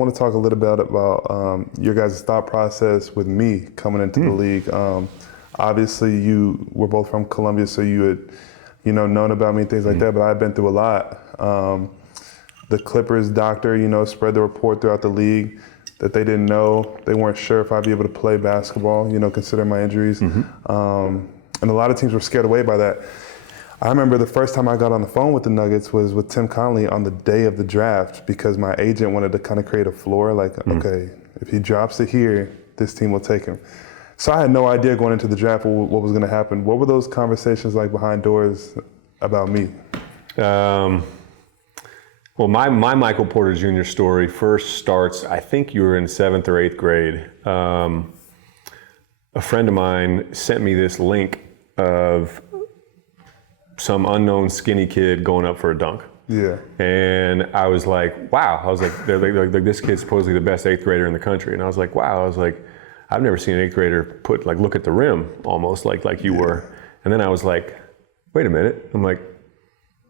want to talk a little bit about your guys' thought process with me coming into the league. Obviously, you were both from Columbia, so you had, known about me and things like that. But I've been through a lot. The Clippers doctor, spread the report throughout the league that they didn't know. They weren't sure if I'd be able to play basketball, considering my injuries. And a lot of teams were scared away by that. I remember the first time I got on the phone with the Nuggets was with Tim Connelly on the day of the draft, because my agent wanted to kind of create a floor, like, okay, if he drops it here, this team will take him. So I had no idea going into the draft what was going to happen. What were those conversations like behind doors about me? Well, my Michael Porter Jr. story first starts, I think you were in 7th or 8th grade. A friend of mine sent me this link of some unknown skinny kid going up for a dunk. Yeah. And I was like, wow. I was like, they're like this kid's supposedly the best 8th grader in the country. And I was like, wow. I was like, I've never seen an 8th grader look at the rim almost like you were. And then I was like, wait a minute. I'm like,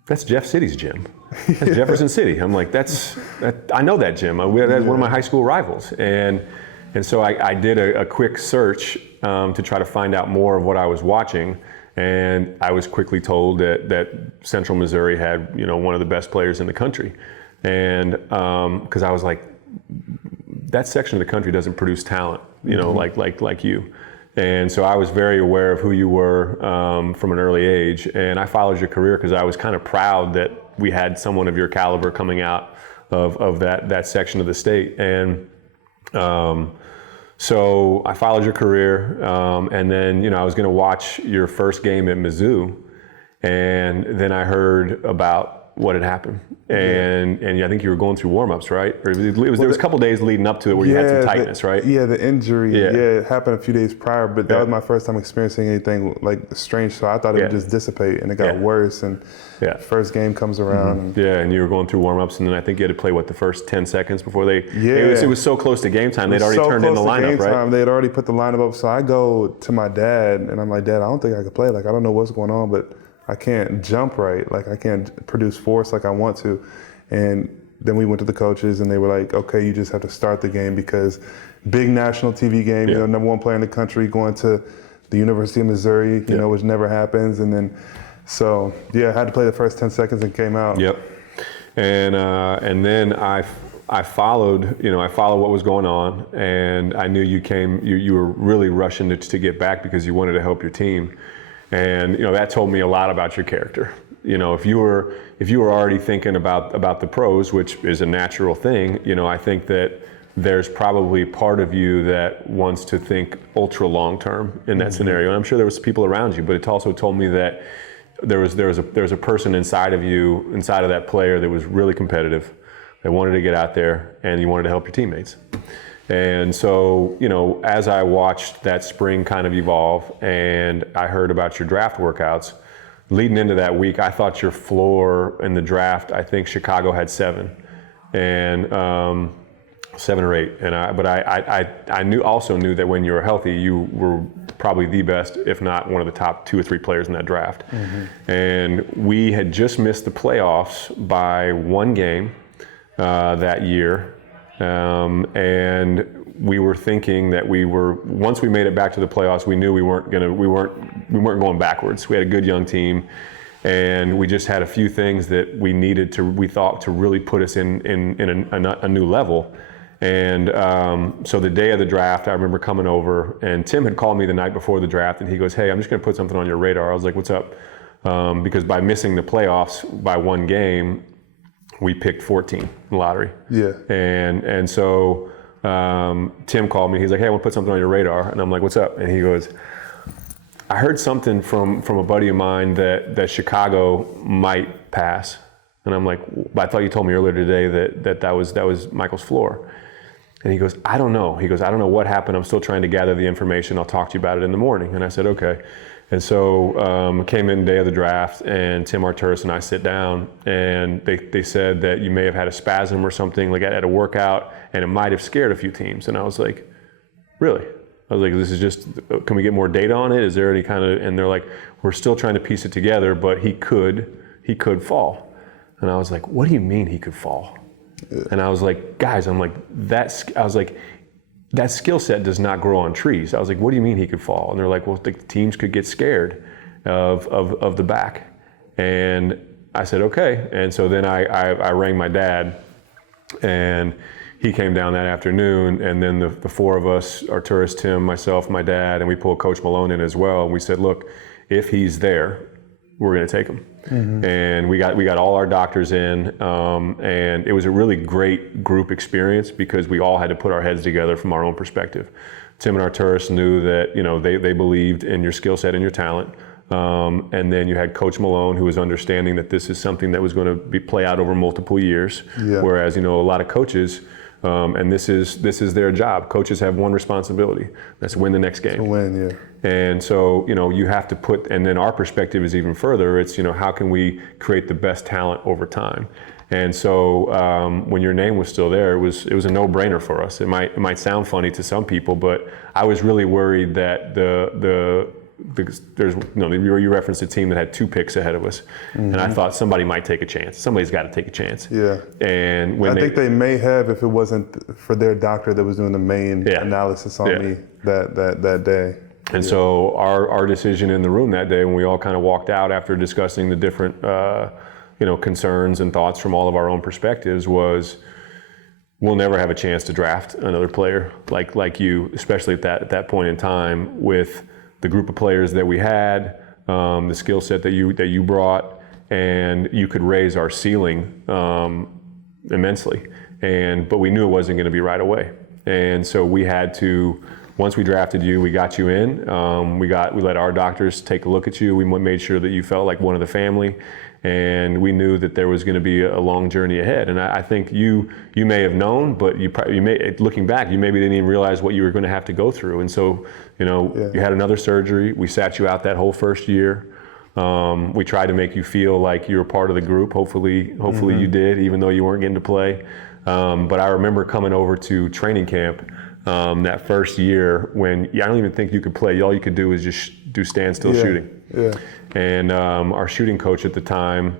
that's Jeff City's gym. That's Jefferson City. I'm like, I know that gym. That's one of my high school rivals. And so I did a quick search to try to find out more of what I was watching. And I was quickly told that Central Missouri had, one of the best players in the country. And because I was like, that section of the country doesn't produce talent, like you. And so I was very aware of who you were from an early age. And I followed your career because I was kind of proud that we had someone of your caliber coming out of that section of the state. And so I followed your career, and then I was going to watch your first game at Mizzou, and then I heard about what had happened, and I think you were going through warm-ups, right? Or there was a couple days leading up to it where you had some tightness, right? Yeah, the injury. Yeah, it happened a few days prior, but that was my first time experiencing anything like strange. So I thought it would just dissipate, and it got worse. And first game comes around. And you were going through warm-ups, and then I think you had to play the first 10 seconds before they. It was so close to game time. They'd already turned in the lineup, right? They had already put the lineup up. So I go to my dad, and I'm like, Dad, I don't think I could play. Like, I don't know what's going on, but I can't jump right. Like, I can't produce force like I want to. And then we went to the coaches, and they were like, okay, you just have to start the game because big national TV game, number one player in the country going to the University of Missouri, which never happens. And then, so I had to play the first 10 seconds and came out. Yep. And then I followed what was going on, and I knew you were really rushing to get back because you wanted to help your team. And that told me a lot about your character. If you were already thinking about the pros, which is a natural thing, I think that there's probably part of you that wants to think ultra long term in that scenario. And I'm sure there was people around you, but it also told me that there was a person inside of that player that was really competitive, that wanted to get out there, and you wanted to help your teammates. And so, as I watched that spring kind of evolve and I heard about your draft workouts, leading into that week, I thought your floor in the draft, I think Chicago had 7 or 8. But I also knew that when you were healthy, you were probably the best, if not one of the top 2 or 3 players in that draft. And we had just missed the playoffs by 1 game that year. And we were thinking that once we made it back to the playoffs, we knew we weren't going backwards. We had a good young team, and we just had a few things that we thought to really put us in a new level. And so the day of the draft, I remember coming over, and Tim had called me the night before the draft, and he goes, "Hey, I'm just going to put something on your radar." I was like, "What's up?" Because by missing the playoffs by 1 game, we picked 14 in the lottery. Yeah. And so Tim called me. He's like, "Hey, I want to put something on your radar." And I'm like, "What's up?" And he goes, "I heard something from a buddy of mine that Chicago might pass." And I'm like, "I thought you told me earlier today that was Michael's floor." And he goes, "I don't know." He goes, "I don't know what happened. I'm still trying to gather the information. I'll talk to you about it in the morning." And I said, "Okay." And so came in day of the draft, and Tim Arturis and I sit down, and they said that you may have had a spasm or something like at a workout, and it might have scared a few teams. And I was like, "Really?" I was like, "This is just, can we get more data on it? Is there any kind of," and they're like, "We're still trying to piece it together, but he could fall." And I was like, "What do you mean he could fall?" And I was like, guys, I was like, that skill set does not grow on trees. I was like, what do you mean he could fall? And they're like, well, the teams could get scared of the back. And I said, okay. And so then I rang my dad, and he came down that afternoon, and then the four of us, Arturas, Tim, myself, my dad, and we pulled Coach Malone in as well. And we said, look, if he's there, we're going to take him. Mm-hmm. And we got all our doctors in, and it was a really great group experience because we all had to put our heads together from our own perspective. Tim and Arturas knew that they believed in your skill set and your talent. And then you had Coach Malone, who was understanding that this is something that was going to play out over multiple years. Yeah. Whereas a lot of coaches, and this is their job. Coaches have one responsibility: that's win the next game. To win, yeah. And so you have to put. And then our perspective is even further. It's how can we create the best talent over time? And so when your name was still there, it was a no-brainer for us. It might sound funny to some people, but I was really worried that you referenced a team that had 2 picks ahead of us, mm-hmm. and I thought somebody might take a chance. Somebody's got to take a chance. Yeah. And I think they may have if it wasn't for their doctor that was doing the main analysis on me that day. And so our decision in the room that day, when we all kind of walked out after discussing the different concerns and thoughts from all of our own perspectives, was we'll never have a chance to draft another player like you, especially at that point in time with the group of players that we had, the skill set that you brought, and you could raise our ceiling immensely. But we knew it wasn't going to be right away. And so we had to, once we drafted you, we got you in. We let our doctors take a look at you. We made sure that you felt like one of the family. And we knew that there was going to be a long journey ahead. And I think you may have known, but you may, looking back, you maybe didn't even realize what you were going to have to go through. And so, you had another surgery. We sat you out that whole first year. We tried to make you feel like you were part of the group. Hopefully mm-hmm. you did, even though you weren't getting to play. But I remember coming over to training camp that first year when I don't even think you could play. All you could do was just do standstill shooting. Yeah. And our shooting coach at the time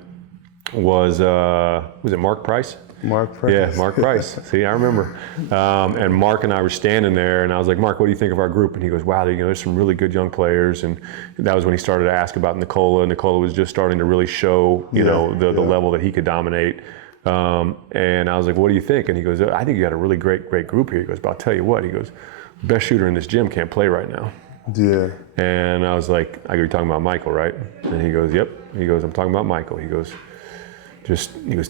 was it Mark Price? Mark Price. Yeah, Mark Price. See, I remember. And Mark and I were standing there, and I was like, Mark, what do you think of our group? And he goes, wow, there's some really good young players. And that was when he started to ask about Nicola. Nicola was just starting to really show, the level that he could dominate. And I was like, what do you think? And he goes, I think you got a really great group here. He goes, but I'll tell you what. He goes, best shooter in this gym can't play right now. Yeah. And I was like, you're talking about Michael, right? And he goes, yep. He goes, I'm talking about Michael. He goes,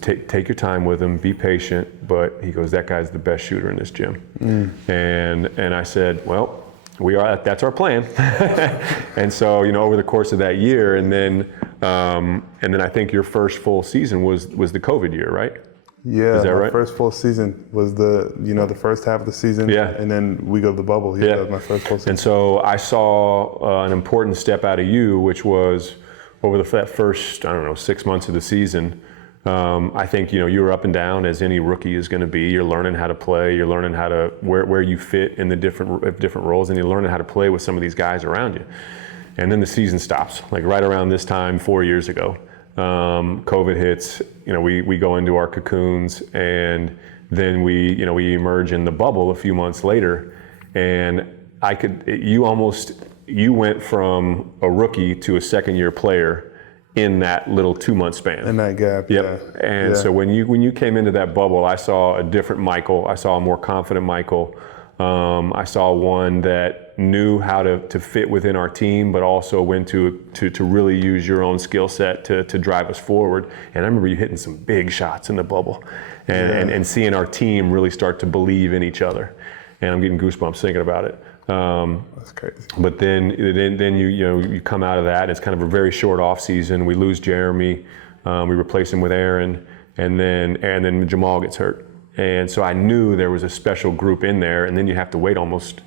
take your time with him, be patient. But he goes, that guy's the best shooter in this gym. Mm. And I said, well, that's our plan. And so, over the course of that year, and then I think your first full season was the COVID year, right? Yeah, is that my right? first full season was the first half of the season. Yeah. And then we go to the bubble. Yeah, that was my first full season. And so I saw an important step out of you, which was over that first, 6 months of the season. I think, you were up and down as any rookie is going to be. You're learning how to play. You're learning how to where you fit in the different roles, and you're learning how to play with some of these guys around you. And then the season stops, like right around this time 4 years ago. COVID hits. We go into our cocoons, and then we emerge in the bubble a few months later. And you went from a rookie to a second-year player in that little 2-month span. In that gap, yep. Yeah. And so when you came into that bubble, I saw a different Michael. I saw a more confident Michael. I saw one that knew how to fit within our team, but also when to really use your own skill set to drive us forward. And I remember you hitting some big shots in the bubble, and seeing our team really start to believe in each other. And I'm getting goosebumps thinking about it. That's crazy. But then you come out of that, and it's kind of a very short off season. We lose Jeremy, we replace him with Aaron, and then Jamal gets hurt. And so I knew there was a special group in there, and then you have to wait almost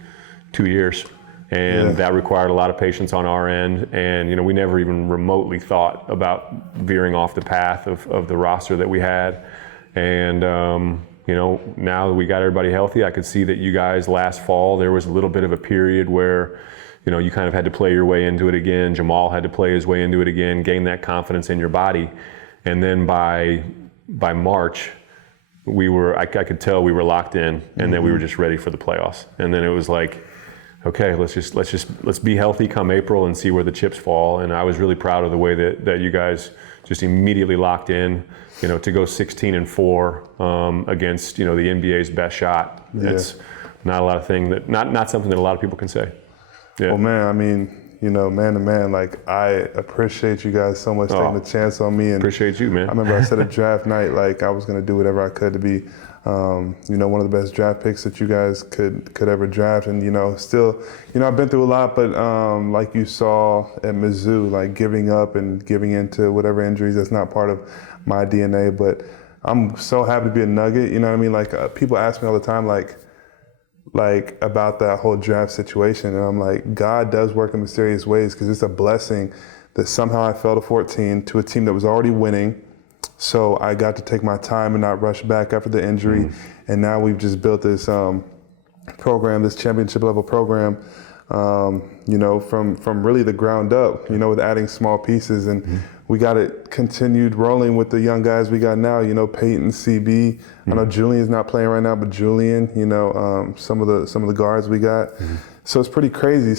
2 years. And that required a lot of patience on our end. And we never even remotely thought about veering off the path of the roster that we had. And now that we got everybody healthy, I could see that you guys last fall, there was a little bit of a period where, you kind of had to play your way into it again. Jamal had to play his way into it again, gain that confidence in your body. And then by March, I could tell we were locked in, and then we were just ready for the playoffs. And then it was like, okay, let's be healthy come April and see where the chips fall. And I was really proud of the way that you guys just immediately locked in, to go 16-4 against, the NBA's best shot. It's not a lot of thing not something that a lot of people can say. Yeah. Well, man, I mean, man to man, like, I appreciate you guys so much taking the chance on me. And appreciate you, man. I remember I said at draft night, like, I was going to do whatever I could to be, one of the best draft picks that you guys could ever draft. And, still, I've been through a lot, but like you saw at Mizzou, like, giving up and giving into whatever injuries, that's not part of my DNA. But I'm so happy to be a Nugget, you know what I mean? Like, people ask me all the time, like about that whole draft situation. And I'm like, God does work in mysterious ways, because it's a blessing that somehow I fell to 14 to a team that was already winning. So I got to take my time and not rush back after the injury. And now we've just built this program, this championship level program, from really the ground up, with adding small pieces. And we got it continued rolling with the young guys we got now, Peyton, CB. I know Julian's not playing right now, but Julian, some of the guards we got. So it's pretty crazy.